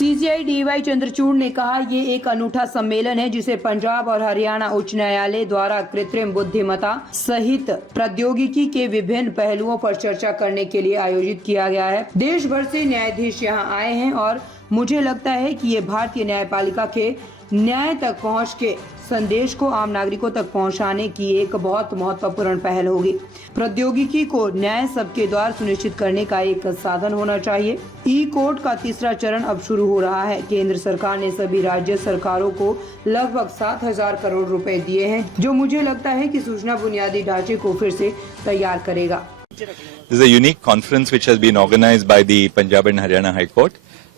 CJI D Y Chandrachud ने कहा, ये एक अनूठा सम्मेलन है जिसे पंजाब और हरियाणा उच्च न्यायालय द्वारा कृत्रिम बुद्धिमत्ता सहित प्रौद्योगिकी के विभिन्न पहलुओं पर चर्चा करने के लिए आयोजित किया गया है। देश भर से न्यायाधीश यहाँ आए हैं और मुझे लगता है कि ये भारतीय न्यायपालिका के न्याय तक पहुँच के संदेश को आम नागरिकों तक पहुंचाने की एक बहुत महत्वपूर्ण पहल होगी। प्रौद्योगिकी को न्याय सबके द्वार सुनिश्चित करने का एक साधन होना चाहिए। ई कोर्ट का तीसरा चरण अब शुरू हो रहा है। केंद्र सरकार ने सभी राज्य सरकारों को लगभग 7,000 करोड़ रुपए दिए हैं, जो मुझे लगता है कि सूचना बुनियादी ढांचे को फिर से तैयार करेगा। This is a unique conference which has been organized by the Punjab and Haryana High Court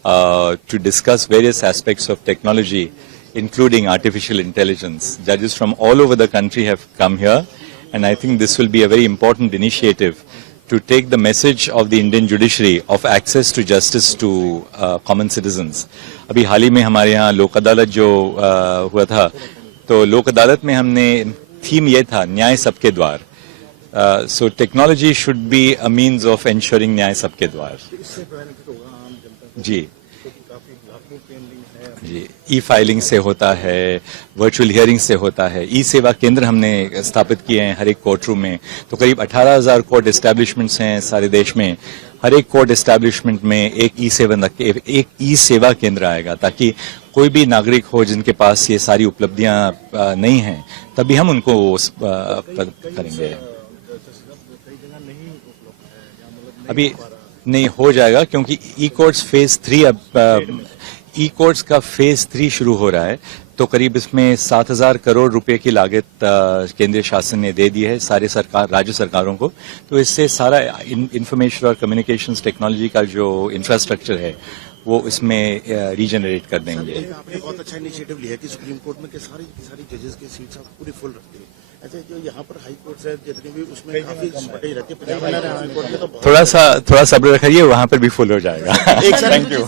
to discuss various aspects of technology, including artificial intelligence. Judges from all over the country have come here, and I think this will be a very important initiative to take the message of the Indian judiciary of access to justice to common citizens. अभी हाल ही में हमारे यहाँ लोक अदालत जो हुआ था, तो लोक अदालत में हमने थीम ये था, न्याय सबके द्वार. So technology should be a means of ensuring न्याय सबके द्वार. जी जी, ई फाइलिंग से होता है, वर्चुअल हियरिंग से होता है, ई सेवा केंद्र हमने स्थापित किए हैं हर एक कोर्ट रूम में. तो करीब 18,000 कोर्ट एस्टैब्लिशमेंट्स हैं सारे देश में. हर एक कोर्ट एस्टैब्लिशमेंट में एक ई सेवा केंद्र आएगा, ताकि कोई भी नागरिक हो जिनके पास ये सारी उपलब्धियां नहीं हैं, तभी हम उनको करेंगे. अभी नहीं हो जाएगा, क्योंकि ई कोर्ट्स फेज 3 अब ई कोर्ट्स का फेज 3 शुरू हो रहा है. तो करीब इसमें 7,000 करोड़ रुपए की लागत केंद्रीय शासन ने दे दी है सारे राज्य सरकारों को. तो इससे सारा इंफॉर्मेशन और कम्युनिकेशंस टेक्नोलॉजी का जो इंफ्रास्ट्रक्चर है वो इसमें रीजनरेट कर देंगे. आपने बहुत अच्छा इनिशिएटिव लिया कि सुप्रीम कोर्ट में सारी जजेस की सीट्स आप पूरी फुल रखते हैं. अच्छा, जो यहाँ पर हाई कोर्ट है जितनी भी, उसमें काफी शॉर्टेज रहती है. पंजाब हाई कोर्ट में तो थोड़ा सब्र रखिए, वहां पर भी फुल हो जाएगा. Thank you.